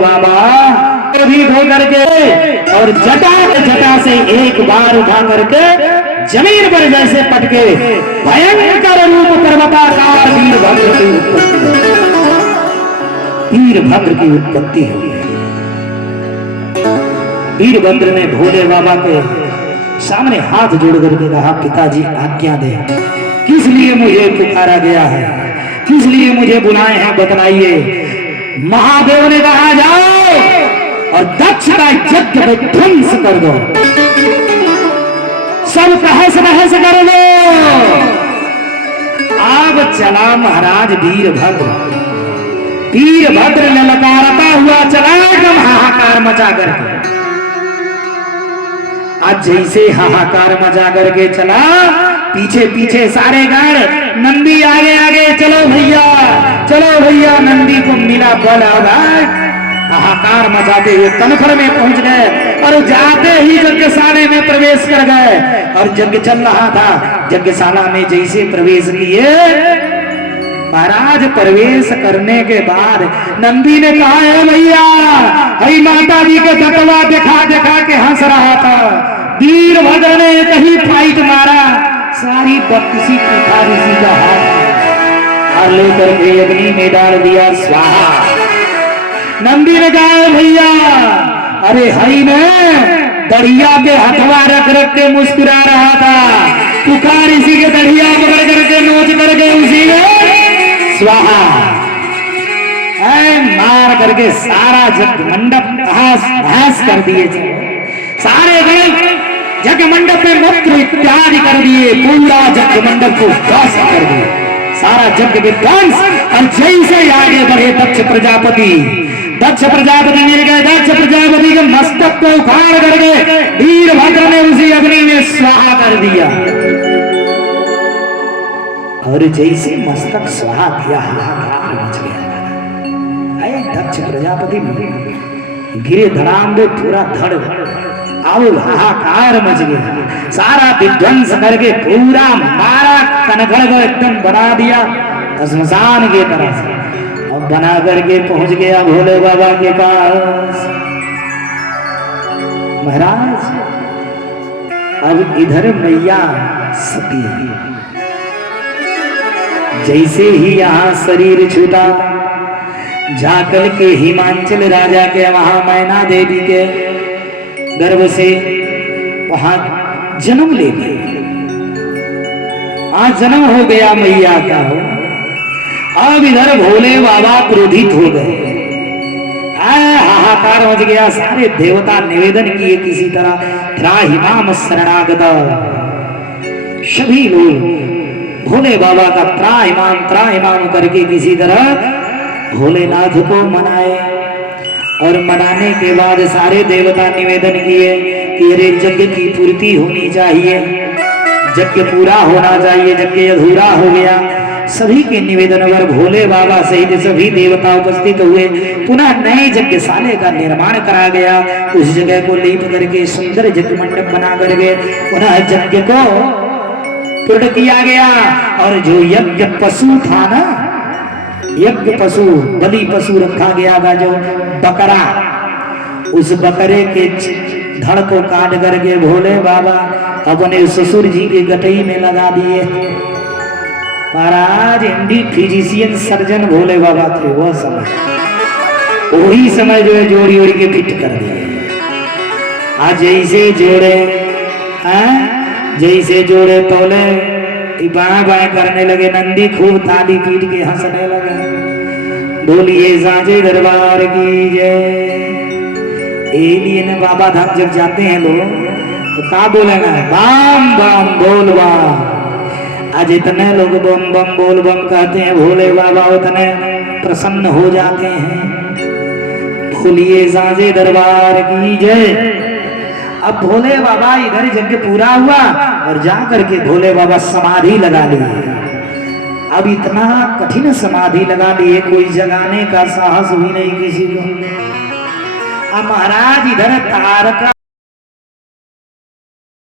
बाबा भी धो करके और जटा से एक बार उठा करके जमीन पर जैसे पटके भयंकर रूप पर्वताकार वीरभद्र की उत्पत्ति हुई। वीरभद्र ने भोले बाबा के सामने हाथ जोड़ करके कहा, पिताजी आज्ञा दे, किस लिए मुझे पुकारा गया है, किस लिए मुझे बुलाए हैं, बतलाइए। महादेव ने कहा, जाओ और दक्ष का यज्ञ में ध्वंस कर दो, सब तहस नहस कर दो। अब चला महाराज वीरभद्र ललकारता हुआ चला एकदम हाहाकार मचा करके। आज जैसे हाहाकार मचा करके चला, पीछे पीछे सारे गाड़, नंदी आगे आगे, चलो भैया नंदी को मिला बल। हाहाकार मचाते हुए तनखर में पहुंच गए और जाते ही यज्ञशाला में प्रवेश कर गए। और यज्ञ चल रहा था, यज्ञशाला में जैसे प्रवेश किए, महाराज प्रवेश करने के बाद नंदी ने कहा, है भैया, हई माता जी के दतवा दिखा दिखा के हंस रहा था। वीरभद्र ने कहीं फाइट मारा, सारी बत्तीसी ऋषि का हाथ लेकर के अग्नि में डाल दिया, स्वाहा। नंदी ने कहा, भैया, अरे हई ने दढ़िया के हथवा रख रख के मुस्कुरा रहा था, पुकार इसी के दढ़िया पकड़ करके नोच करके उसी ने स्वाहा मार करके सारा जग मंडप घास कर दिए, सारे गए जग मंडप में मूत्र इत्यादि कर दिए, पूरा जग मंडप को ध्वंस कर दिए, सारा जग विध्वंस। और जैसे आगे बढ़े दक्ष प्रजापति मिल गए, दक्ष प्रजापति के मस्तक को उखाड़ करके वीरभद्र ने उसी अग्नि में स्वाहा कर दिया। और जैसे मस्तक स्वाहा किया, हाहाकार मच गया। दक्ष प्रजापति गिरे धड़ाम में, पूरा धड़ और हाहाकार मच गया, सारा विध्वंस करके पूरा मारा, कनखड़ को एकदम बना दिया श्मशान की तरह से। और बना करके पहुंच गया भोले बाबा के पास। महाराज अब इधर मैया सती, जैसे ही यहां शरीर छूटा, जाकल के हिमांचल राजा के वहां मैना देवी के गर्भ से वहां जन्म ले गए। आज जन्म हो गया मैया का। अब इधर भोले बाबा क्रोधित हो गए, हाहाकार मच गया, सारे देवता निवेदन किए किसी तरह, त्राहिमाम शरणागत। सभी लोग भोले बाबा का त्राहिमाम करके किसी तरह भोलेनाथ को मनाए। और मनाने के बाद सारे देवता निवेदन किए कि अरे यज्ञ की पूर्ति होनी चाहिए, यज्ञ पूरा होना चाहिए, यज्ञ अधूरा हो गया। सभी के निवेदन पर भोले बाबा सहित सभी देवता उपस्थित हुए। पुनः नए यज्ञशाले का निर्माण करा गया, उस जगह को लीप करके सुंदर यज्ञ मंडप बना करके पुनः यज्ञ को पूर्ण किया गया। और जो यज्ञ पशु था ना, यज्ञ पशु, बलि पशु रखा गया था जो बकरा, उस बकरे के धड़ को काट करके भोले बाबा अपने ससुर जी के गटई में लगा दिए। महाराज इंडी फिजिशियन सर्जन भोले बाबा थे वह समय, वही समय जो है जोड़ी ओड़ी के फिट कर दिए। आज जैसे जोड़े तोले बाएं बाएं करने लगे, नंदी खूब ताली पीट के हंसने लगे। बोलिए साँचे दरबार की जय। एलियन बाबा धाम जब जाते हैं लोग तो क्या बोलेंगे, बाम बाम बोल बम। आज इतने लोग बम बम बोल बम कहते हैं, भोले बाबा उतने प्रसन्न हो जाते हैं। बोलिए साँचे दरबार की जय। अब भोले बाबा इधर यज्ञ पूरा हुआ और जा करके भोले बाबा समाधि लगा लिए। अब इतना कठिन समाधि लगा लिए, कोई जगाने का साहस भी नहीं किसी को। अब महाराज इधर तारका